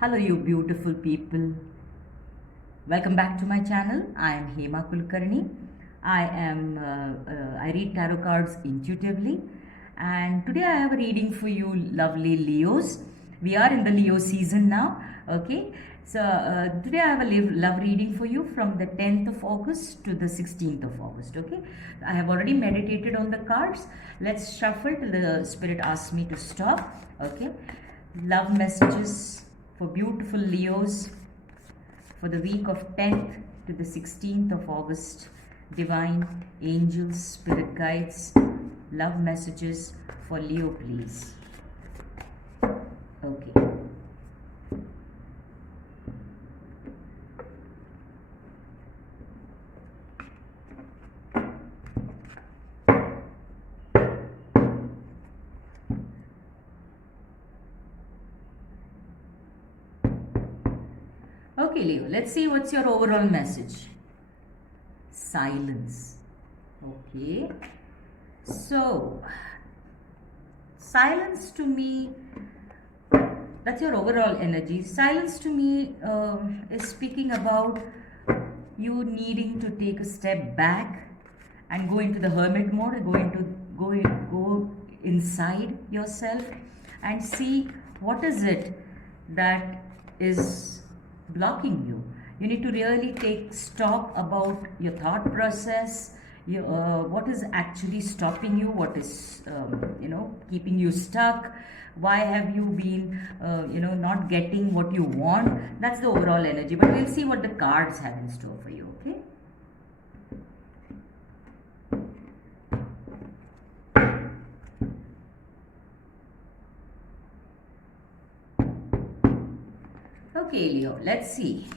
Hello, you beautiful people. Welcome back to my channel. I am Hema Kulkarni. I read tarot cards intuitively, and today I have a reading for you, lovely Leos. We are in the Leo season now. Okay, so today I have a love reading for you from the 10th of August to the 16th of August. Okay, I have already meditated on the cards. Let's shuffle till the spirit asks me to stop. Okay, love messages for beautiful Leos for the week of 10th to the 16th of August. Divine angels, spirit guides, love messages for Leo, please. Okay. Okay, Leo, let's see what's your overall message. Silence. Okay. So, silence to me, that's your overall energy. Silence to me is speaking about you needing to take a step back and go into the hermit mode, go inside yourself and see what is it that is blocking you. You need to really take stock about your thought process. What is actually stopping you? What is keeping you stuck? Why have you been not getting what you want? That's the overall energy. But we'll see what the cards have in store for you. Okay. Okay, Leo, let's see.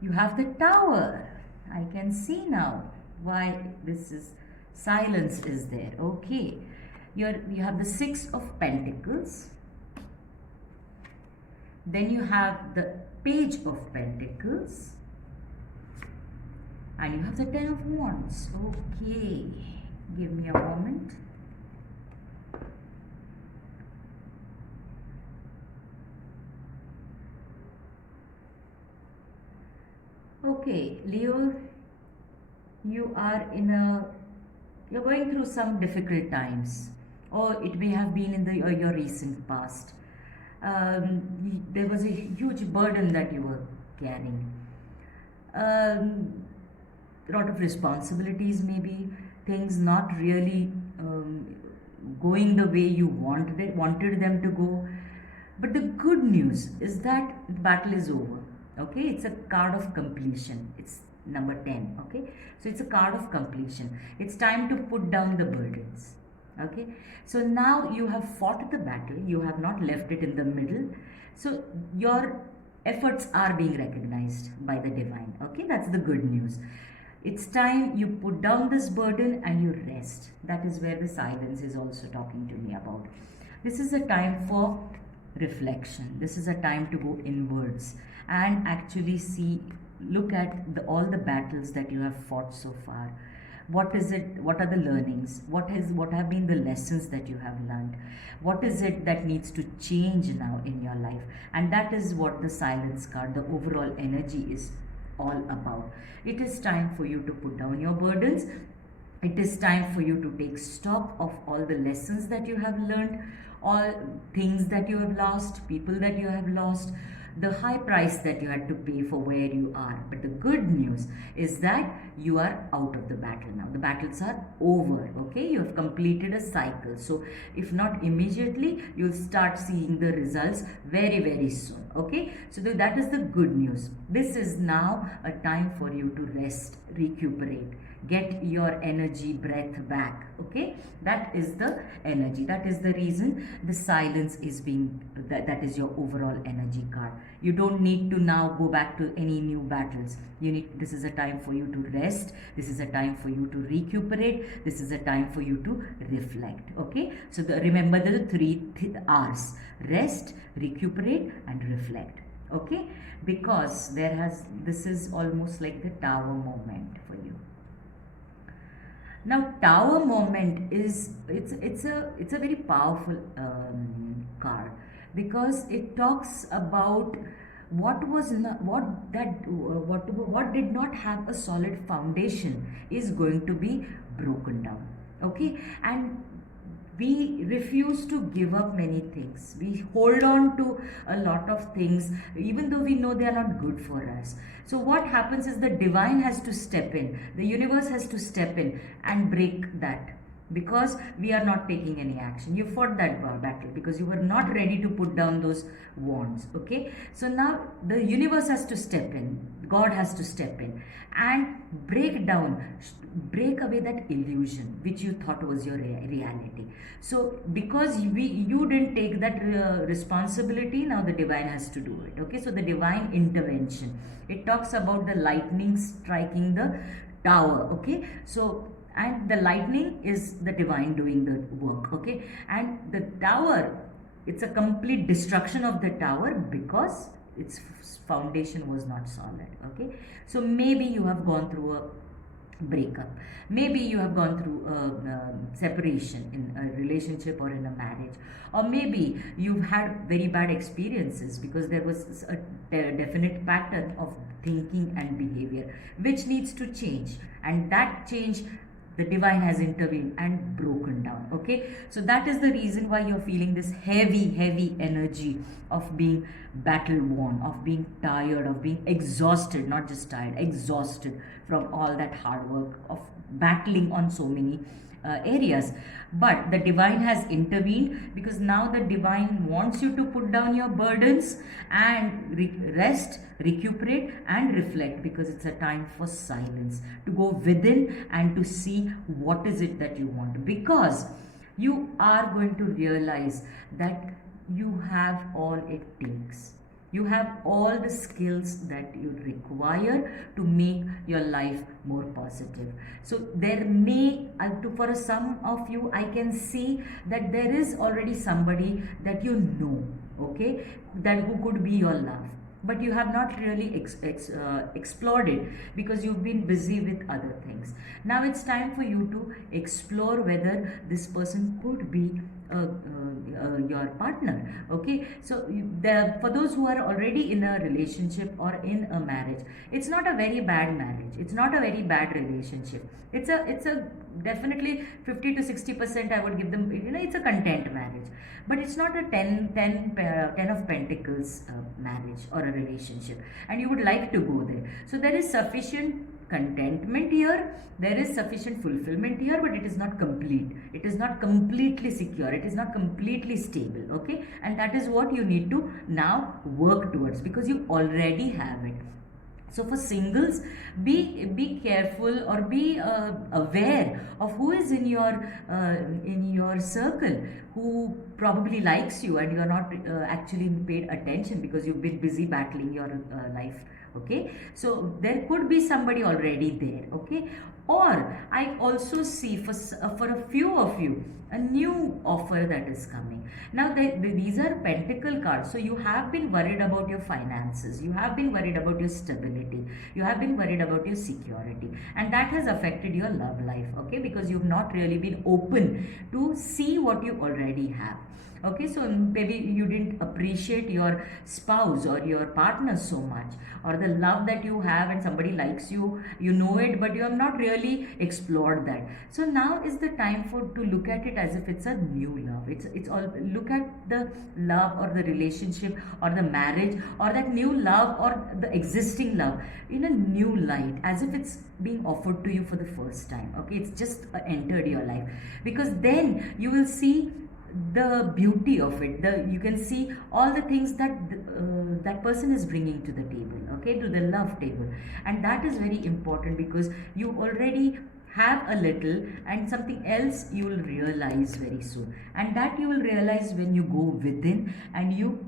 You have the Tower. I can see now why this is silence is there. Okay. You have the Six of Pentacles. Then you have the Page of Pentacles. And you have the Ten of Wands. Okay. Give me a moment. Okay, Leo, you're going through some difficult times, or it may have been in your recent past. There was a huge burden that you were carrying. A lot of responsibilities, maybe things not really going the way you wanted them to go. But the good news is that the battle is over. Okay, it's a card of completion. It's number 10. Okay, so it's a card of completion. It's time to put down the burdens. Okay, so now you have fought the battle, you have not left it in the middle, so your efforts are being recognized by the divine. Okay, that's the good news. It's time you put down this burden and you rest. That is where the silence is also talking to me about. This is a time for reflection. This is a time to go inwards and actually look at all the battles that you have fought so far. What is it? What are the learnings? What have been the lessons that you have learned? What is it that needs to change now in your life? And that is what the silence card, the overall energy is all about. It is time for you to put down your burdens. It is time for you to take stock of all the lessons that you have learned, all things that you have lost, people that you have lost, the high price that you had to pay for where you are. But the good news is that you are out of the battle now. The battles are over. Okay, you have completed a cycle. So if not immediately, you'll start seeing the results very, very soon. Okay, so that is the good news. This is now a time for you to rest, recuperate, get your energy, breath back. Okay, that is the energy. That is the reason the silence is being, that is your overall energy card. You don't need to now go back to any new battles. This is a time for you to rest. This is a time for you to recuperate. This is a time for you to reflect. Okay, so remember the three R's: rest, recuperate and reflect. Okay, because this is almost like the Tower moment for you. Now, Tower moment is it's a very powerful card, because it talks about what was not, what did not have a solid foundation is going to be broken down. Okay, and we refuse to give up many things. We hold on to a lot of things even though we know they are not good for us. So what happens is the divine has to step in, the universe has to step in and break that, because we are not taking any action. You fought that battle because you were not ready to put down those wands. Okay, so now the universe has to step in, God has to step in and break down, break away that illusion which you thought was your reality. So because you didn't take that responsibility, now the divine has to do it. Okay, so the divine intervention, it talks about the lightning striking the tower. Okay, so and the lightning is the divine doing the work. Okay, and the tower, it's a complete destruction of the tower because its foundation was not solid. Okay, so maybe you have gone through a breakup, maybe you have gone through a separation in a relationship or in a marriage, or maybe you've had very bad experiences because there was a definite pattern of thinking and behavior which needs to change, and that change the divine has intervened and broken down. Okay, so that is the reason why you're feeling this heavy energy of being battle worn, of being tired, of being exhausted, not just tired, exhausted from all that hard work of battling on so many areas. But the divine has intervened because now the divine wants you to put down your burdens and rest, recuperate and reflect, because it's a time for silence, to go within and to see what is it that you want, because you are going to realize that you have all it takes. You have all the skills that you require to make your life more positive. So there may, for some of you, I can see that there is already somebody that you know, okay, that who could be your love. But you have not really explored it because you've been busy with other things. Now it's time for you to explore whether this person could be your partner. Okay, so for those who are already in a relationship or in a marriage, it's not a very bad marriage, it's not a very bad relationship, it's a definitely 50 to 60% I would give them, it's a content marriage, but it's not a 10 of pentacles marriage or a relationship, and you would like to go there. So there is sufficient contentment here, there is sufficient fulfillment here, but it is not complete, it is not completely secure, it is not completely stable. Okay, and that is what you need to now work towards, because you already have it. So for singles, be careful or be aware of who is in your circle, who probably likes you and you are not actually paid attention because you've been busy battling your life. Okay, so there could be somebody already there. Okay, or I also see for a few of you a new offer that is coming. Now these are pentacle cards, so you have been worried about your finances, you have been worried about your stability, you have been worried about your security, and that has affected your love life. Okay, because you've not really been open to see what you already have. Okay, so maybe you didn't appreciate your spouse or your partner so much, or the love that you have, and somebody likes you, you know it, but you have not really explored that. So now is the time to look at it as if it's a new love. It's all, look at the love or the relationship or the marriage or that new love or the existing love in a new light, as if it's being offered to you for the first time. Okay, it's just entered your life, because then you will see the beauty of it. You can see all the things that that person is bringing to the table. Okay, to the love table, and that is very important, because you already have a little, and something else you will realize very soon, and that you will realize when you go within and you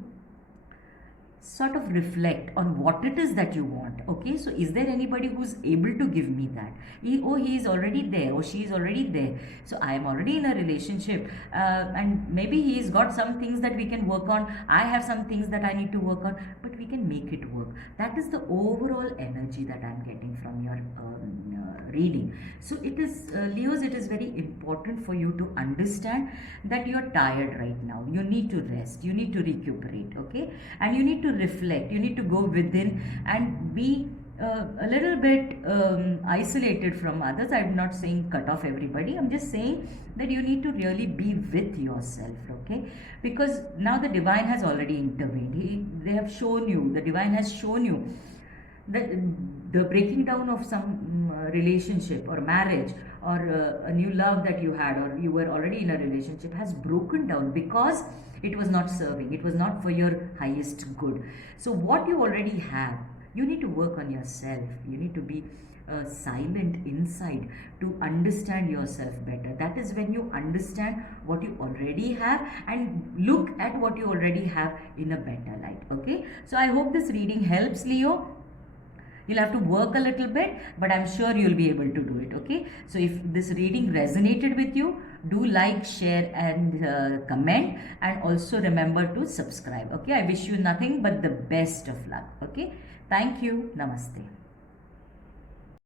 sort of reflect on what it is that you want. Okay, so is there anybody who's able to give me that? He is already there, or she is already there, so I am already in a relationship, and maybe he's got some things that we can work on, I have some things that I need to work on, but we can make it work. That is the overall energy that I'm getting from your reading. So it is, Leos, it is very important for you to understand that you're tired right now. You need to rest, you need to recuperate, okay? And you need to reflect, you need to go within and be a little bit isolated from others. I'm not saying cut off everybody. I'm just saying that you need to really be with yourself, okay? Because now the divine has already intervened. They have shown you, the divine has shown you that the breaking down of some relationship or marriage or a new love that you had, or you were already in a relationship, has broken down because it was not serving, it was not for your highest good. So what you already have, you need to work on yourself. You need to be silent inside to understand yourself better. That is when you understand what you already have and look at what you already have in a better light, okay? So I hope this reading helps, Leo. You'll have to work a little bit, but I'm sure you'll be able to do it, okay? So if this reading resonated with you, do like, share and comment, and also remember to subscribe, okay? I wish you nothing but the best of luck, okay? Thank you. Namaste.